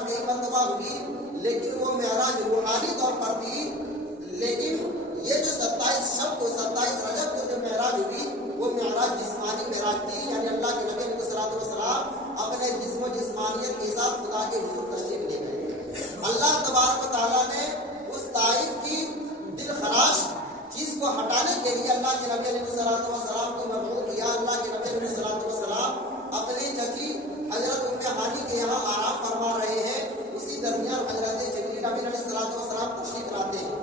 معراج कई मरतबा हुई, लेकिन वो معراج रूहानी तौर पर थी। लेकिन ये जो 27 रजब को जो معراج हुई वो معراج जिस्मानी معراج थी, यानी अल्लाह के नबी अलैहिस्सलाम अपने जिस्म व जिस्मानियत के साथ खुदा के हुजूर तशरीफ ले गए। अल्लाह तबारक व तआला ने उस ताइफ की दिल खराश चीज को हटाने के लिए अल्लाह के नबी अलैहिस्सलाम को मबऊस किया। अल्लाह के नबी अलैहिस्सलाम अपनी चची हजरत उम्मे हानी के यहाँ आराम फरमा रहे हैं। उसी दरमियान हजरत जिब्रील अलैहिस्सलाम तशरीफ लाते हैं,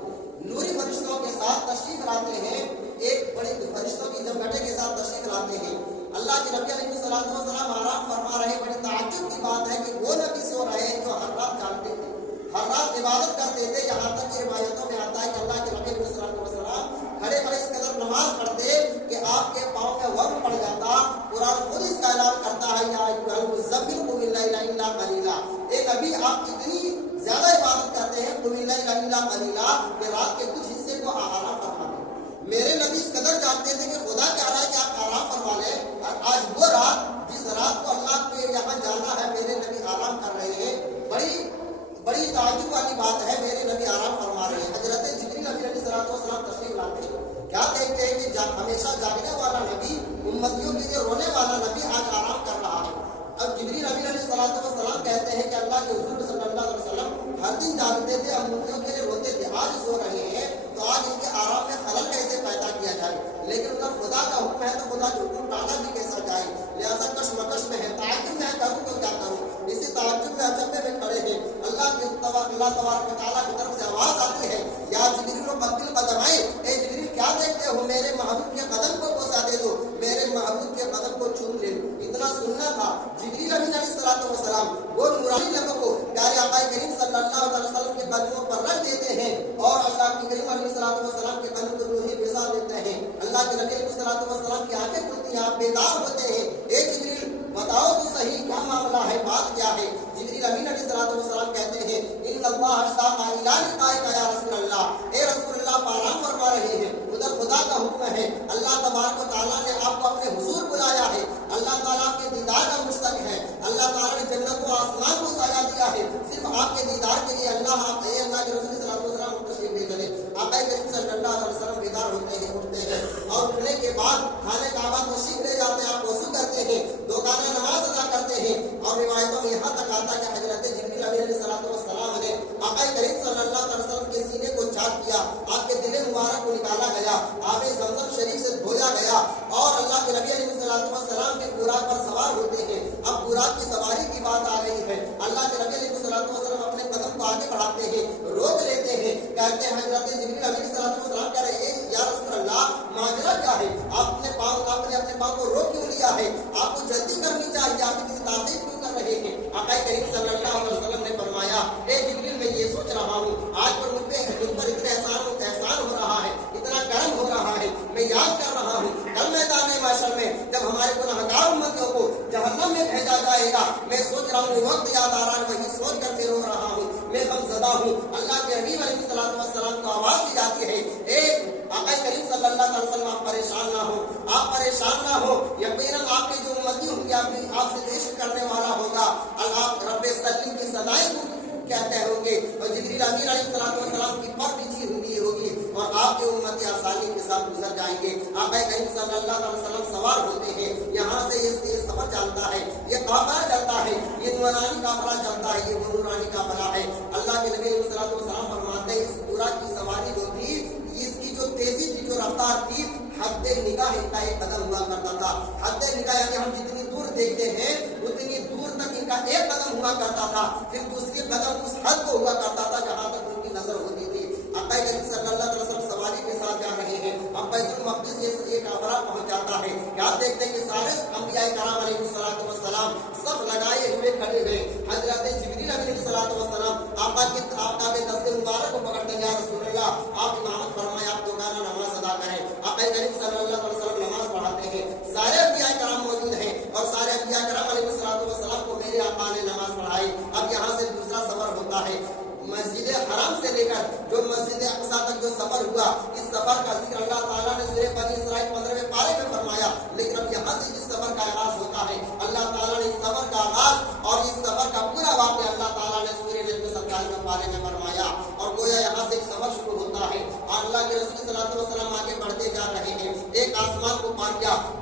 नूरी फरिश्तों के साथ तशरीफ लाते हैं, एक बड़ी फरिश्तों की जमघटे के साथ तशरीफ लाते हैं। अल्लाह के नबी अलैहिस्सलाम आराम फरमा रहे। बड़ी ताज्जुब की बात है कि वो नबी सो रहे हैं जो हर रात जागते थे, हर रात इबादत करते थे। यहाँ तक कि रिवायतों में आता है कि अल्लाह के नबी अलैहिस्सलाम खड़े खड़े इस कदर नमाज पढ़ते कि आपके पाँव में वक्त पड़ जाता। कुरान खुद इसका ऐलान करता है, या अय्युहल मुज़्ज़म्मिल क़ुम इल्ला क़लीला। ए नबी आप इतनी ज्यादा इबादत करते हैं क़ुम इल्ला क़लीला कि रात के कुछ हिस्से को आराम फरमा लें। मेरे नबी इस कदर जानते थे कि खुदा कह रहा है कि आप आराम फरमा लें, और आज वो रात जिस रात को अल्लाह के यहाँ जाना है मेरे नबी आराम कर रहे हैं। बड़ी ताज्जुब वाली बात है, मेरे नबी आराम फरमा रहे हैं। हजरत जिब्रील अलैहिस्सलाम तशरीफ लाते हैं, क्या कहते हैं कि हमेशा जागने वाला नबी, उम्मतियों के लिए रोने वाला नबी आज आराम कर रहा है। अब जिब्रील अलैहिस्सलाम कहते हैं कि अल्लाह के हुजूर सल्लल्लाहु अलैहि वसल्लम हर दिन जागते थे, उम्मतियों के लिए रोते थे, आज सो रहे हैं तो आज इनके आराम में खलल कैसे पैदा किया जाए। लेकिन उधर खुदा का हुक्म है तो खुदा के हुक्म टाला भी कैसा जाए, लिहाजा कशमकश में है। ताज्जुब में करूँ तो क्या करूँ, इसी ताज्जुब में अचंभे में खड़े हैं। अल्लाह तबारक व तआला की तरफ से आवाज आती है, या जिब्रील कब्बिल कदमैन, ए जिब्रील क्या देखते हो, मेरे महबूब के कदम को बोसा दे दो, मेरे महबूब के कदम को चूम ले। इतना सुनना था। जिब्रील अलैहिस्सलाम वो नूरानी लबों को प्यारे आका करीम सल्लल्लाहु अलैहि वसल्लम के कदमों पर रख देते हैं और अल्लाह के करीम अलैहिस्सलाम के कदम को रूही बिसा देते हैं। अल्लाह के नबी अलैहिस्सलाम की आंखें खुलती हैं, आप बेदार होते हैं। ए जिब्रील बताओ तो सही क्या मामला है, बात क्या है। जिब्रील अलैहिस्सलाम कहते हैं, इन्नल्लाह अश्ताक़ इला लिक़ाइका या रसूलल्लाह, ए रसूलल्लाह आप आराम फरमा रहे हैं, उधर खुदा का हुक्म है। अल्लाह तबारक व तआला ने आपको अपने हुजूर बुलाया है, अल्लाह ताला आपके दीदार का मुश्ताक है। अल्लाह ताला ने जन्नत व आसमान को साया दिया है सिर्फ आपके दीदार के लिए। अल्लाह के रसूल सल्लल्लाहु अलैहि वसल्लम तशरीफ ले गए। आका करीम सल्लल्लाहु अलैहि वसल्लम बेदार होते हैं, उठते हैं और उठने के बाद खाने का बाद तशरीफ ले जाते हैं, आप वज़ू करते हैं, दो काना नमाज अदा करते हैं। और रिवायतों में यहाँ तक आता है कि हजरत जिब्रील अलैहिस्सलाम ने आका करीम सल्लल्लाहु अलैहि वसल्लम के सीने को चाक किया, आपके दिल मुबारक को निकाला गया, आबे ज़मज़म शरीफ से धोया गया और अल्लाह के नबी अलैहिस्सलाम के बुराक पर सवार होते हैं। अब बुराक की सवारी की बात आ गई है। अल्लाह के नबी अलैहिस्सलाम अपने कदम को आगे बढ़ाते हैं, रोक लेते हैं, कहते हैं हजरत जिब्रील अलैहिस्सलाम कह रहे हैं, या रसूल अल्लाह माजरा क्या है, आपने अपने पाँव को रोक क्यों लिया है, आपको जल्दी करनी चाहिए, आप इतनी ताक़ीद क्यों कर रहे हैं। आका करीम सल्लल्लाहु अलैहि वसल्लम ने फरमाया, ए जिब्रील मैं ये सोच रहा हूँ आज पर मुझ पर इतना एहसान हो रहा है, इतना करम हो रहा है, मैं याद कर रहा हूँ कल मैदान महशर में जब हमारे गुनहगार उम्मतियों को जहन्नम में भेजा जाएगा, मैं सोच रहा हूँ वक्त याद आ रहा है, वही सोच कर मैं रो रहा हूँ, मैं गमज़दा हूँ। अल्लाह के हबीब अलैहिस्सलाम को आवाज़ दी जाती है, आका करीम सल्लल्लाहु अलैहि वसल्लम आप परेशान ना हो, यकीनन आपके जो उम्मती होंगे आपसे इश्क करने वाला होगा, अल्लाह रब्बे सल्ली की सदाएं कहते होंगे और जिब्रील अमीन अलैहिस्सलाम की पर बिछी हुई होगी और आपके उम्मती आसानी के साथ गुजर जाएंगे। आका करीम सल्लल्लाहु अलैहि वसल्लम सवार होते हैं, यहाँ से ये सफर चलता है, ये काफिला चलता है, ये नूरानी काफिला चलता है, ये वो नूरानी काफिला है। अल्लाह के नबी अलैहिस्सलाम फरमाते हैं, इस पूरा की सवारी जो थी, इसकी जो तेजी थी, जो रफ्तार थी, हद्दे निगाह इनका एक कदम हुआ करता था। हद्दे निगाह यानी हम जितनी दूर देखते हैं उतनी दूर तक इनका एक कदम हुआ करता था, फिर दूसरी कदम उस हद को हुआ करता था जहाँ तक उनकी नजर होती थी। आका करीम सल्लल्लाहु अलैहि वसल्लम सवारी के साथ जा रहे हैं, अब बैतुल मक़दिस ये काफिला पहुंच जाता है। क्या देखते हैं कि सारे अंबिया कराम अलैहिस्सलाम सब लगाए हुए खड़े हुए। हजरत जिब्रील अलैहिस्सलाम आपका के दस्ते मुबारक को पकड़ते हैं, या रसूलल्लाह आप इमामत फरमाएं, आप दोबारा नमाज अदा करें। आका करीम सल्लल्लाहु अलैहि वसल्लम नमाज पढ़ाते हैं, सारे अंबिया कराम मौजूद हैं और सारे अंबिया कराम अलैहिस्सलाम को मेरे आका ने नमाज पढ़ाई। अब यहाँ से दूसरा सफर होता है, मस्जिद हराम से लेकर जो मस्जिद अक़सा तक जो सफर हुआ, इस सफर का जिक्र अल्लाह ताला ने सूरह बनी इसराइल 15वें पारे में फरमाया। लेकिन अब यहाँ से जिस सफर का आगाज होता है, अल्लाह ताला ने इस सफर का आगाज और इस सफर का पूरा वाक़या अल्लाह ताला ने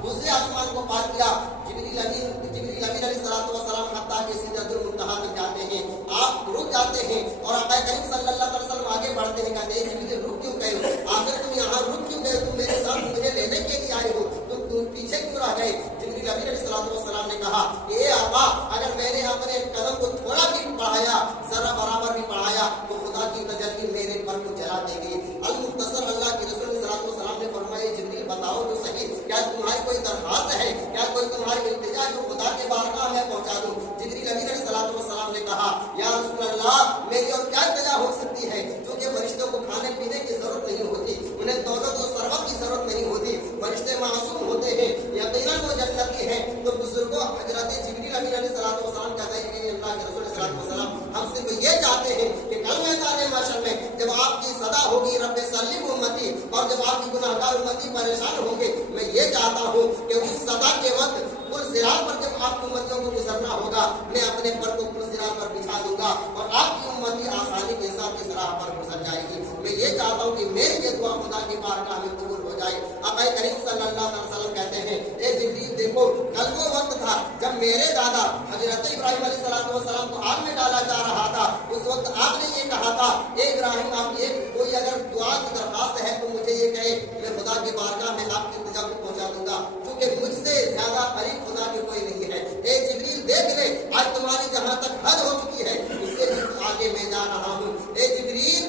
दूसरे आसमान को पार किया। जिब्रील अमीन अलैहिस्सलाम हत्ता के सिदरतुल मुंतहा तक जाते हैं, आप रुक जाते हैं और आका करीम सल्लल्लाहु अलैहि वसल्लम आगे बढ़ते हैं, कहते हैं जिब्रील रुक क्यों गए हो, आखिर तुम यहाँ रुक क्यों गए, तुम मेरे साथ मुझे लेने के लिए आए हो, तुम पीछे क्यों रह गए। जिब्रील अमीन अलैहिस्सलाम ने कहा कि ए आका, अगर मैंने अपने कदम को थोड़ा भी बढ़ाया, जरा बराबर भी बढ़ाया, तो खुदा की तजल्ली मेरे पर को जला देगी। अल मुख्तसर अल्लाह के रसूल सल्लल्लाहु अलैहि वसल्लम ने फरमाया, जिब्रील बताओ तो सही, क्या तुम्हारी कोई दरख्वास्त है, क्या कोई तुम्हारी इल्तिजा जो खुदा के बारगाह में पहुंचा दूं। जिब्रील अमीन अलैहिस्सलाम ने कहा, या रसूल अल्लाह, मेरी और क्या इल्तिजा हो सकती है, क्योंकि फरिश्तों को खाने पीने की जरूरत नहीं होती, उन्हें दौलत और सरवत की जरूरत नहीं होती, फरिश्ते मासूम होते हैं, यकीनन वो जन्नती हैं। तो बुजुर्गों, हजरत जिब्रील अमीन अलैहिस्सलाम कहते हैं कि अल्लाह के रसूल सल्लल्लाहु अलैहि वसल्लम, हम सिर्फ ये चाहते हैं कि कल मैदान महशर में जब आपकी सदा होगी रब्बे सल्लिम उम्मती, और जब आपकी गुनाहगार उम्मती परेशान होंगे, मैं ये चाहता हूँ कि उस सदा के वक्त पुल सिरात पर जब आपकी उम्मतियों को गुजरना होगा, मैं अपने पर को पुल सिरात पर बिछा दूंगा और आपकी उम्मती आसानी के साथ इस राह पर गुजर जाएगी। मैं ये चाहता हूँ कि मेरी ये दुआ खुदा की बारगाह में कबूल हो जाए। आका करीम सल्लल्लाहु अलैहि वसल्लम कहते हैं, ए जिब्रील देखो, कल वो वक्त था जब मेरे दादा हजरत इब्राहिम अलैहिस्सलाम को आग में डाला जा रहा था। उस वक्त आपने ये कहा था, ए इब्राहिम, आप ये कोई अगर दुआ की दरखास्त है तो मुझे ये कहे, मैं खुदा की बारगाह में आपकी इल्तिजा को पहुंचा दूंगा, क्योंकि मुझसे ज्यादा करीब खुदा की कोई नहीं है। ए जिब्रील देख ले, आज तुम्हारी जहां तक हद हो चुकी है, उससे आगे मैं जा रहा हूँ। ए जिब्रील,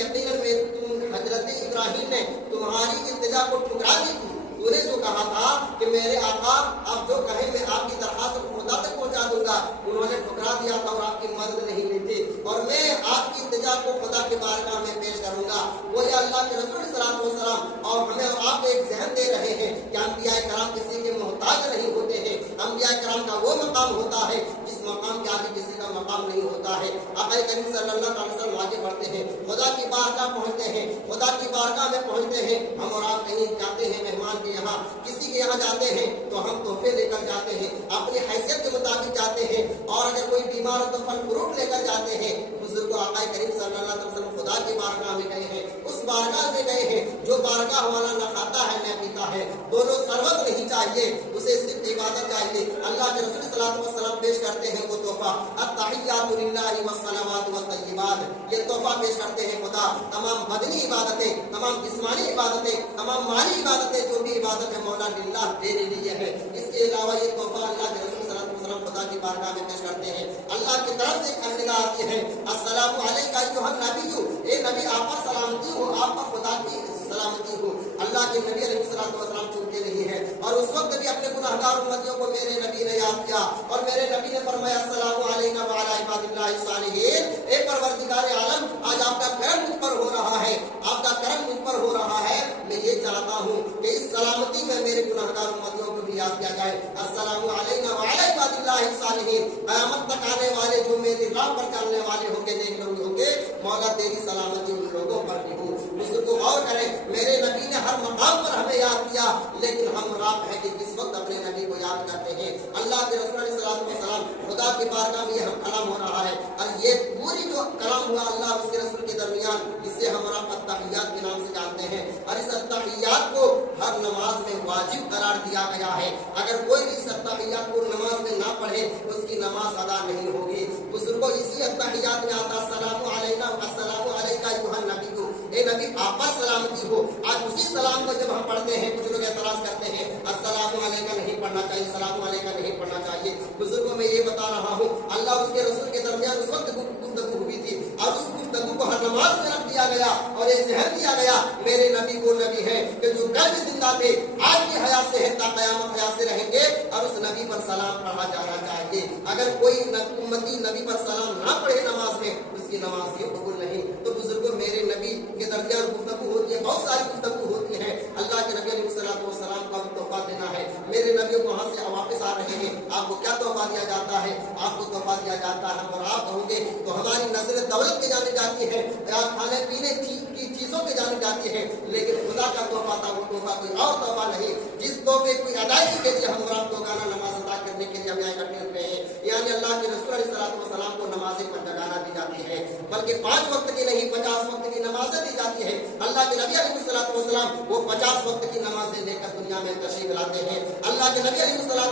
यकीनन में तुम हजरत इब्राहिम ने तुम्हारी इल्तिजा को ठुकरा दी थी। तूने जो कहा था कि मेरे आका, आप जो कहें मैं आपकी दरखास्त को खुदा तक पहुंचा दूंगा, उन्होंने ठुकरा दिया था और आपकी मदद नहीं ली थी, और मैं आपकी इल्तिजा को खुदा के बारगाह में पेश करूंगा। वो अल्लाह के रसूल सल्लल्लाहु अलैहि वसल्लम और हमें और आप एक ज़हन दे रहे हैं कि अंबिया कराम किसी के मोहताज नहीं होते हैं। अंबिया कराम का वो मकाम होता है जिस मकाम के आगे किसी का मकाम नहीं होता है। आका करीम सल्लल्लाहु अलैहि वसल्लम आगे बढ़ते हैं, खुदा की बारगाह पहुंचते हैं, खुदा की बारगाह में पहुंचते हैं। हम और आप कहीं जाते हैं मेहमान के यहाँ, किसी के यहाँ जाते हैं तो हम तोहफे लेकर जाते हैं, अपनी हैसियत के मुताबिक जाते हैं, और अगर कोई बीमार हो तो फल फ्रूट लेकर जाते हैं। बुजुर्ग आका करीम सल्लल्लाहु अलैहि वसल्लम खुदा की बारगाह में गए हैं, उस बारगाह में गए हैं जो बारगाह वाला न खाता है न पीता है, दोनों सरवत नहीं चाहिए, उसे सिर्फ इबादत चाहिए। अल्लाह के रसूल सल्लल्लाहु अलैहि वसल्लम पेश करते हैं वो तोहफा, अत्तहियातु लिल्लाहि वस्सलावातु वत्तय्यिबात, ये तोहफा पेश करते हैं खुदा। तमाम बदनी इबादतें, तमाम जिस्मानी इबादतें, तमाम माली इबादतें, जो भी इबादत है मौला लिल्लाह तेरे लिए है। इसके अलावा ये तोहफा अल्लाह के रसूल सल्लल्लाहु अलैहि वसल्लम खुदा की बारगाह में पेश करते हैं। अल्लाह की तरफ से एक निदा आती है, अस्सलामु अलैका अय्युहन नबिय्यु, ए नबी आप पर सलामती हो, आप पर खुदा की सलामती हो। अल्लाह के नबी अलैहिस्सलातु वस्सलाम चूकते नहीं है, और उस वक्त भी अपने गुनाहगार उम्मतियों को मेरे नबी ने याद किया, और मेरे नबी ने फरमाया अस्सलामु अलैका व अला इबादिल्लाहि सालिहीन, ए परवरदिगार आलम, आज आपका करम मुझ पर हो रहा है, आपका करम मुझ पर हो रहा है। मैं ये चाहता हूँ कि इस सलामती में मेरे गुनाहगार उम्मतियों को भी याद किया जाए। अस्सलामु अलैका व अला इबादिल्लाहि सालिहीन, क़यामत तक आने वाले जो मेरी राह पर चलने वाले होंगे, नेक लोग होंगे, मौला तेरी सलामती उन लोगों पर भी हो। उसको गौर करें, मेरे नबी ने हर मकाम पर हमें याद किया, लेकिन हम रात है कि किस वक्त अपने नबी को याद करते हैं। अल्लाह के रसूल सल्लल्लाहु अलैहि वसल्लम खुदा की बारगाह में हम कलाम हो रहा है, और ये पूरी जो कलाम हुआ अल्लाह उसके रसूल के दरमियान, इससे हमारा अत्तहियात के नाम से जानते हैं, और इस अत्तहियात को हर नमाज में वाजिब करार दिया गया है। अगर कोई भी इस अत्तहियात को नमाज में ना पढ़े, उसकी नमाज अदा नहीं होगी। बुजुर्गों, इसी अत्तहियात में आता अस्सलामु अलैना अस्सलामु अलैका अय्युहन नबिय्यु, ए नबी आप पर सलामती हो। आज उसी सलाम को जब हम पढ़ते हैं, कुछ लोग एतराज करते हैं अस्सलामु अलैका नहीं पढ़ना चाहिए, सलामु अलैका नहीं पढ़ना चाहिए। बुजुर्गों, मैं ये बता रहा हूँ, अल्लाह उसके रसूल के दरमियान उस वक्त गुफ्तगू हुई थी, और उस गुफ्तगू को हर नमाज में रख दिया गया, और ये जहर दिया गया, मेरे नबी वो नबी है कि जो कल भी जिंदा थे, आज भी हयात से है, ता क़यामत हयात से रहेंगे, और उस नबी पर सलाम पढ़ा जाना चाहिए। अगर कोई उम्मती नबी पर सलाम ना पढ़े नमाज में, उसकी नमाज ही कबूल नहीं। तो बुजुर्गों, मेरे नबी के दरमियान गुफ्तगू होती है, बहुत सारी गुफ्तगू होती है। अल्लाह के नबी अलैहिस्सलातु वस्सलाम का तोहफा देना है। मेरे नबी वहाँ से वापस आ रहे हैं, आपको क्या तोहफा दिया जाता है? आपको तोहफा दिया जाता है, और आप कहोगे तो हमारी नजर दौलत के जाने जाती है, या खाने पीने की चीजों के जाने जाती है, लेकिन खुदा का तोहफा था, वो तोहफा कोई और तोहफा नहीं, जिस तोहफे की अदायगी के लिए हम रात रोजाना नमाज अदा करने के लिए हम यहाँ इकट्ठे हुए हैं। यानी अल्लाह के रसूल अलैहिस्सलातु वस्सलाम को नमाज़ पर जगाना दी जाती है। बल्कि 5 वक्त की नहीं 50 वक्त की नमाजें दी जाती है। अल्लाह के नबी अलैहिस्सलाम वो 50 वक्त की नमाजें लेकर दुनिया में तशरीफ लाते हैं। अल्लाह के नबी अलैहिस्सलाम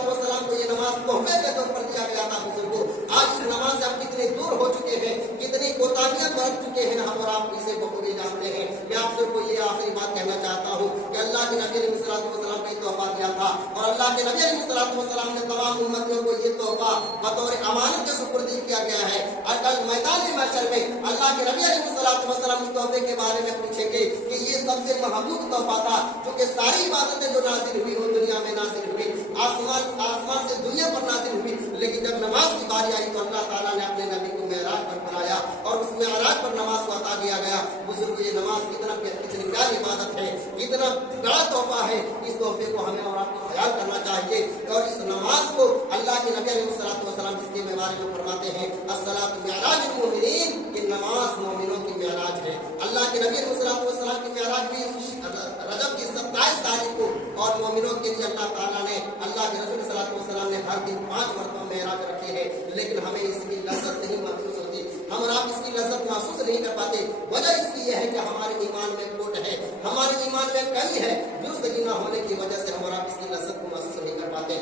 को ये नमाज तोहफे के तौर पर दिया गया था बुजुर्गों। आज इस नमाज से हम कितने दूर हो चुके हैं, कितनी कोताहियां बरत चुके हैं, हम और आप इसे बखूबी जानते हैं। मैं आप सबको ये आखिरी बात कहना चाहता हूँ कि अल्लाह के नबी अलैहिस्सलाम को ये तोहफा दिया था और अल्लाह के नबी अलैहिस्सलाम ने तमाम उम्मतियों को ये तोहफा बतौर अमानत के सुपुर्द किया गया है। और कल मैदान महशर में अल्लाह के नबी अलैहिस्सलाम उस तोहफे के बारे में पूछेंगे कि ये सबसे महबूब तोहफा था, क्योंकि सारी इबादतें जो नाज़िल हुई वो दुनिया में नाज़िल हुई, आसमान से दुनिया पर नाज़िल हुई, लेकिन जब नमाज की बारी आई तो अल्लाह ताला ने अपने नबी को मेराज पर बुलाया और उस मेराज पर नमाज को अता किया गया। बुजुर्ग ये नमाज कितनी प्यारी इबादत है, कितना बड़ा तोहफा है, इस तोहफे को हमें और आपको ख्याल करना चाहिए। और इस नमाज को अल्लाह के नबी अलैहिस्सलाम जिसके बारे में फरमाते हैं अस्सलातु मिअराजुल मोमिनीन, कि नमाज मोमिनों की मेराज है। अल्लाह के नबी अलैहिस्सलाम की मेराज भी रजब की 27 तारीख को, और मोमिनों के लिए अल्लाह ताला ने अल्लाह के रसूल सल्लल्लाहु अलैहि वसल्लम ने हर दिन 5 मरतबा मेराज रखी है, लेकिन हमें इसकी लज़्ज़त नहीं महसूस होती, हम और आप इसकी लज़्ज़त महसूस नहीं कर पाते। वजह इसकी यह है कि हमारे ईमान में खोट है, हमारे ईमान में कमी है, दुरुस्त न होने की वजह से हम और आप इसकी लज़्ज़त को महसूस नहीं कर पाते।